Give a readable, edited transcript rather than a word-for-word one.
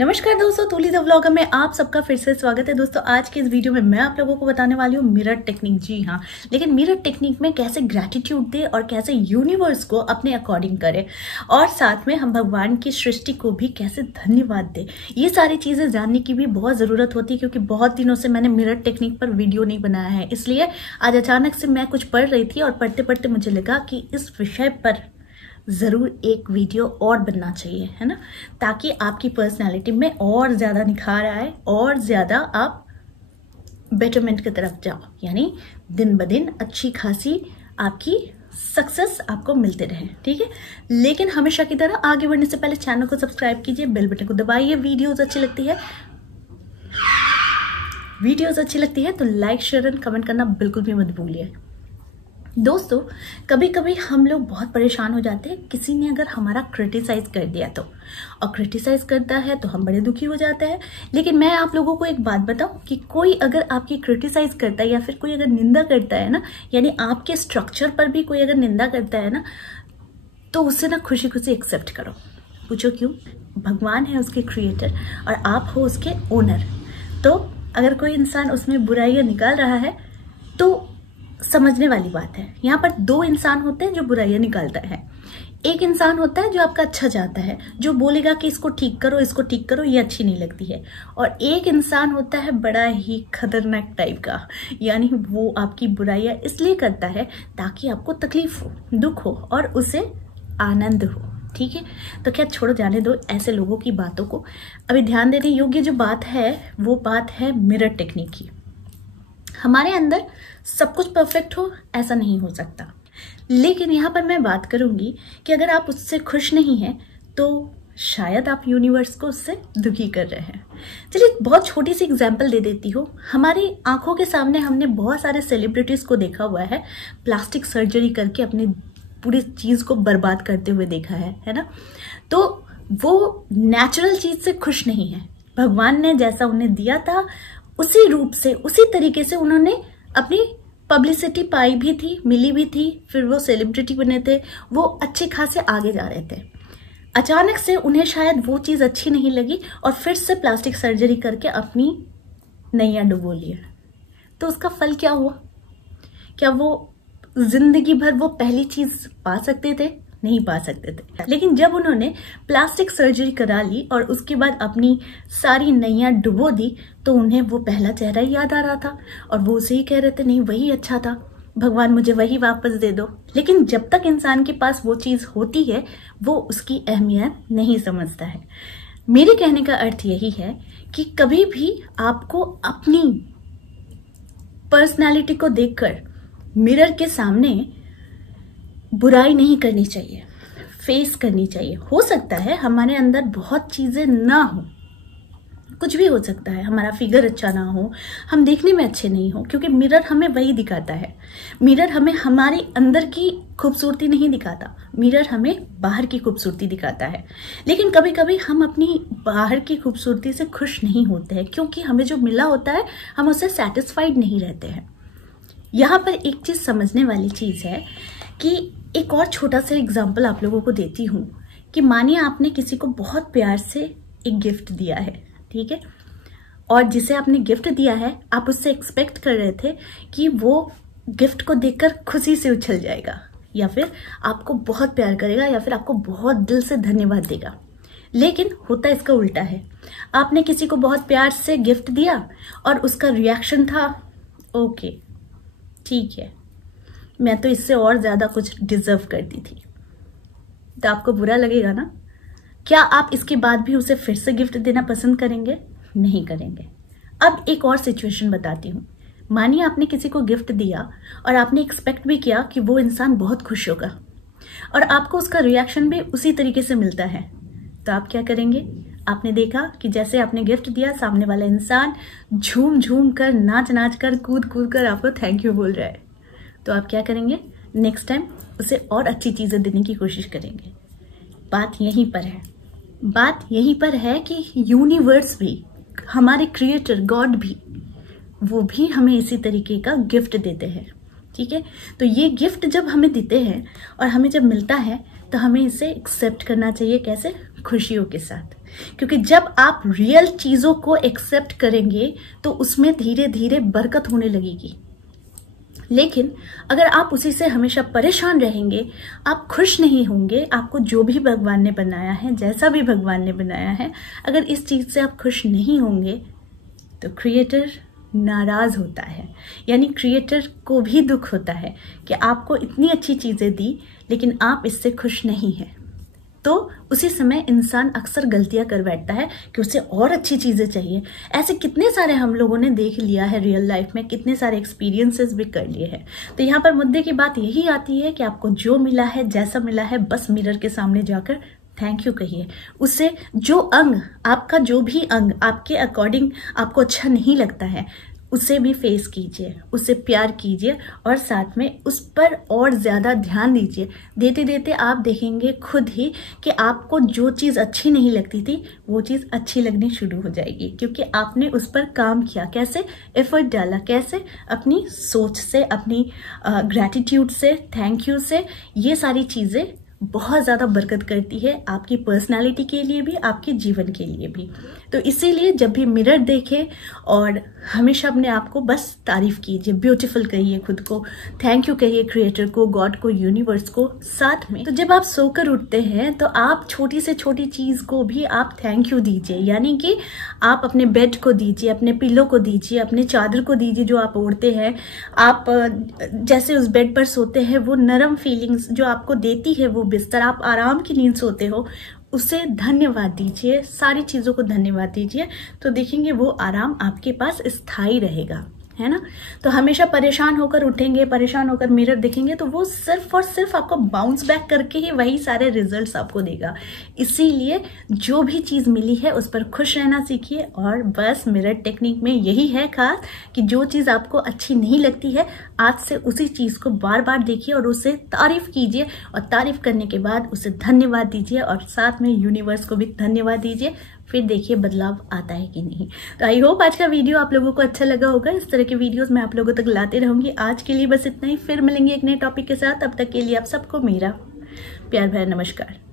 नमस्कार दोस्तों, तुली the vlogger में आप सबका फिर से स्वागत है। दोस्तों आज के इस वीडियो में मैं आप लोगों को बताने वाली हूँ मिरर टेक्निक। जी हाँ, लेकिन मिरर टेक्निक में कैसे ग्रैटिट्यूड दे और कैसे यूनिवर्स को अपने अकॉर्डिंग करे और साथ में हम भगवान की सृष्टि को भी कैसे धन्यवाद दे। ये सारी चीजें जानने की भी बहुत जरूरत होती है क्योंकि बहुत दिनों से मैंने मिरर टेक्निक पर वीडियो नहीं बनाया है। इसलिए आज अचानक से मैं कुछ पढ़ रही थी और पढ़ते पढ़ते मुझे लगा कि इस विषय पर ज़रूर एक वीडियो और बनना चाहिए, है ना, ताकि आपकी पर्सनालिटी में और ज़्यादा निखार आए और ज़्यादा आप बेटरमेंट की तरफ जाओ, यानी दिन ब दिन अच्छी खासी आपकी सक्सेस आपको मिलते रहे। ठीक है, लेकिन हमेशा की तरह आगे बढ़ने से पहले चैनल को सब्सक्राइब कीजिए, बेल बटन को दबाइए। वीडियोज़ अच्छी लगती है तो लाइक शेयर एंड कमेंट करना बिल्कुल भी मत भूलिए। दोस्तों कभी कभी हम लोग बहुत परेशान हो जाते हैं, किसी ने अगर हमारा क्रिटिसाइज कर दिया तो, और क्रिटिसाइज करता है तो हम बड़े दुखी हो जाते हैं। लेकिन मैं आप लोगों को एक बात बताऊं कि कोई अगर आपकी क्रिटिसाइज करता है या फिर कोई अगर निंदा करता है ना, यानी आपके स्ट्रक्चर पर भी कोई अगर निंदा करता है ना, तो उसे ना खुशी खुशी एक्सेप्ट करो। पूछो क्यों? भगवान है उसके क्रिएटर और आप हो उसके ओनर। तो अगर कोई इंसान उसमें बुराइयां निकाल रहा है तो समझने वाली बात है। यहाँ पर दो इंसान होते हैं जो बुराइयां निकालता है। एक इंसान होता है जो आपका अच्छा चाहता है, जो बोलेगा कि इसको ठीक करो, ये अच्छी नहीं लगती है। और एक इंसान होता है बड़ा ही खतरनाक टाइप का, यानी वो आपकी बुराइयां इसलिए करता है ताकि आपको तकलीफ हो, दुख हो और उसे आनंद हो। ठीक है, तो क्या छोड़ो, जाने दो ऐसे लोगों की बातों को। अभी ध्यान देने योग्य जो बात है वो बात है मिरर टेक्निक की। हमारे अंदर सब कुछ परफेक्ट हो ऐसा नहीं हो सकता, लेकिन यहाँ पर मैं बात करूंगी कि अगर आप उससे खुश नहीं हैं तो शायद आप यूनिवर्स को उससे दुखी कर रहे हैं। चलिए बहुत छोटी सी एग्जांपल दे देती हूँ। हमारी आंखों के सामने हमने बहुत सारे सेलिब्रिटीज को देखा हुआ है प्लास्टिक सर्जरी करके अपनी पूरी चीज को बर्बाद करते हुए देखा है ना। तो वो नेचुरल चीज से खुश नहीं है। भगवान ने जैसा उन्हें दिया था उसी रूप से, उसी तरीके से उन्होंने अपनी पब्लिसिटी पाई भी थी, मिली भी थी, फिर वो सेलिब्रिटी बने थे, वो अच्छे खासे आगे जा रहे थे। अचानक से उन्हें शायद वो चीज अच्छी नहीं लगी और फिर से प्लास्टिक सर्जरी करके अपनी नैया डुबो लिया। तो उसका फल क्या हुआ? क्या वो जिंदगी भर वो पहली चीज पा सकते थे? नहीं पा सकते थे। लेकिन जब उन्होंने प्लास्टिक सर्जरी करा ली और उसके बाद अपनी सारी नैया डुबो दी तो उन्हें वो पहला चेहरा ही याद आ रहा था और वो उसे ही कह रहे थे नहीं वही अच्छा था, भगवान मुझे वही वापस दे दो। लेकिन जब तक इंसान के पास वो चीज होती है वो उसकी अहमियत नहीं समझता है। मेरे कहने का अर्थ यही है कि कभी भी आपको अपनी पर्सनालिटी को देखकर मिरर के सामने बुराई नहीं करनी चाहिए, फेस करनी चाहिए। हो सकता है हमारे अंदर बहुत चीजें ना हो, कुछ भी हो सकता है, हमारा फिगर अच्छा ना हो, हम देखने में अच्छे नहीं हो, क्योंकि मिरर हमें वही दिखाता है। मिरर हमें हमारे अंदर की खूबसूरती नहीं दिखाता, मिरर हमें बाहर की खूबसूरती दिखाता है। लेकिन कभी कभी हम अपनी बाहर की खूबसूरती से खुश नहीं होते हैं क्योंकि हमें जो मिला होता है हम उससे सेटिस्फाइड नहीं रहते हैं। यहाँ पर एक चीज समझने वाली चीज है कि एक और छोटा सा एग्जाम्पल आप लोगों को देती हूँ कि मानिए आपने किसी को बहुत प्यार से एक गिफ्ट दिया है, ठीक है, और जिसे आपने गिफ्ट दिया है आप उससे एक्सपेक्ट कर रहे थे कि वो गिफ्ट को देखकर खुशी से उछल जाएगा या फिर आपको बहुत प्यार करेगा या फिर आपको बहुत दिल से धन्यवाद देगा। लेकिन होता इसका उल्टा है। आपने किसी को बहुत प्यार से गिफ्ट दिया और उसका रिएक्शन था ओके ठीक है, मैं तो इससे और ज्यादा कुछ डिजर्व करती थी। तो आपको बुरा लगेगा ना? क्या आप इसके बाद भी उसे फिर से गिफ्ट देना पसंद करेंगे? नहीं करेंगे। अब एक और सिचुएशन बताती हूँ। मानिए आपने किसी को गिफ्ट दिया और आपने एक्सपेक्ट भी किया कि वो इंसान बहुत खुश होगा और आपको उसका रिएक्शन भी उसी तरीके से मिलता है, तो आप क्या करेंगे? आपने देखा कि जैसे आपने गिफ्ट दिया सामने वाला इंसान झूम झूम कर, नाच नाच कर, कूद कूद कर आपको थैंक यू बोल रहा है, तो आप क्या करेंगे? नेक्स्ट टाइम उसे और अच्छी चीजें देने की कोशिश करेंगे। बात यहीं पर है कि यूनिवर्स भी, हमारे क्रिएटर गॉड भी, वो भी हमें इसी तरीके का गिफ्ट देते हैं। ठीक है, तो ये गिफ्ट जब हमें देते हैं और हमें जब मिलता है तो हमें इसे एक्सेप्ट करना चाहिए। कैसे? खुशियों के साथ। क्योंकि जब आप रियल चीजों को एक्सेप्ट करेंगे तो उसमें धीरे धीरे बरकत होने लगेगी। लेकिन अगर आप उसी से हमेशा परेशान रहेंगे, आप खुश नहीं होंगे, आपको जो भी भगवान ने बनाया है, जैसा भी भगवान ने बनाया है, अगर इस चीज से आप खुश नहीं होंगे तो क्रिएटर नाराज होता है। यानी क्रिएटर को भी दुख होता है कि आपको इतनी अच्छी चीजें दी लेकिन आप इससे खुश नहीं हैं। तो उसी समय इंसान अक्सर गलतियां कर बैठता है कि उसे और अच्छी चीजें चाहिए। ऐसे कितने सारे हम लोगों ने देख लिया है रियल लाइफ में, कितने सारे एक्सपीरियंसेस भी कर लिए हैं। तो यहाँ पर मुद्दे की बात यही आती है कि आपको जो मिला है, जैसा मिला है, बस मिरर के सामने जाकर थैंक यू कहिए। उससे जो अंग, आपका जो भी अंग आपके अकॉर्डिंग आपको अच्छा नहीं लगता है, उसे भी फेस कीजिए, उसे प्यार कीजिए और साथ में उस पर और ज्यादा ध्यान दीजिए। देते देते आप देखेंगे खुद ही कि आपको जो चीज अच्छी नहीं लगती थी वो चीज अच्छी लगनी शुरू हो जाएगी, क्योंकि आपने उस पर काम किया। कैसे? एफर्ट डाला। कैसे? अपनी सोच से, अपनी ग्रैटिट्यूड से, थैंक यू से। ये सारी चीजें बहुत ज़्यादा बरकत करती है आपकी पर्सनालिटी के लिए भी, आपके जीवन के लिए भी। तो इसीलिए जब भी मिरर देखें और हमेशा अपने आप को बस तारीफ कीजिए, ब्यूटीफुल कहिए खुद को, थैंक यू कहिए क्रिएटर को, गॉड को, यूनिवर्स को साथ में। तो जब आप सोकर उठते हैं तो आप छोटी से छोटी चीज़ को भी आप थैंक यू दीजिए। यानी कि आप अपने बेड को दीजिए, अपने पिलो को दीजिए, अपने चादर को दीजिए जो आप ओढ़ते हैं। आप जैसे उस बेड पर सोते हैं, वो नरम फीलिंग्स जो आपको देती है वो बिस्तर, आप आराम की नींद सोते हो, उसे धन्यवाद दीजिए। सारी चीजों को धन्यवाद दीजिए तो देखेंगे वो आराम आपके पास स्थायी रहेगा, है ना। तो हमेशा परेशान होकर उठेंगे, परेशान होकर मिरर देखेंगे तो वो सिर्फ और सिर्फ आपको बाउंस बैक करके ही वही सारे रिजल्ट्स आपको देगा। इसीलिए जो भी चीज मिली है उस पर खुश रहना सीखिए। और बस मिरर टेक्निक में यही है खास कि जो चीज आपको अच्छी नहीं लगती है, आज से उसी चीज को बार बार देखिए और उसे तारीफ कीजिए, और तारीफ करने के बाद उसे धन्यवाद दीजिए और साथ में यूनिवर्स को भी धन्यवाद दीजिए। फिर देखिए बदलाव आता है कि नहीं। तो आई होप आज का वीडियो आप लोगों को अच्छा लगा होगा। इस तरह के वीडियोस मैं आप लोगों तक लाते रहूंगी। आज के लिए बस इतना ही, फिर मिलेंगे एक नए टॉपिक के साथ। तब तक के लिए आप सबको मेरा प्यार भरा नमस्कार।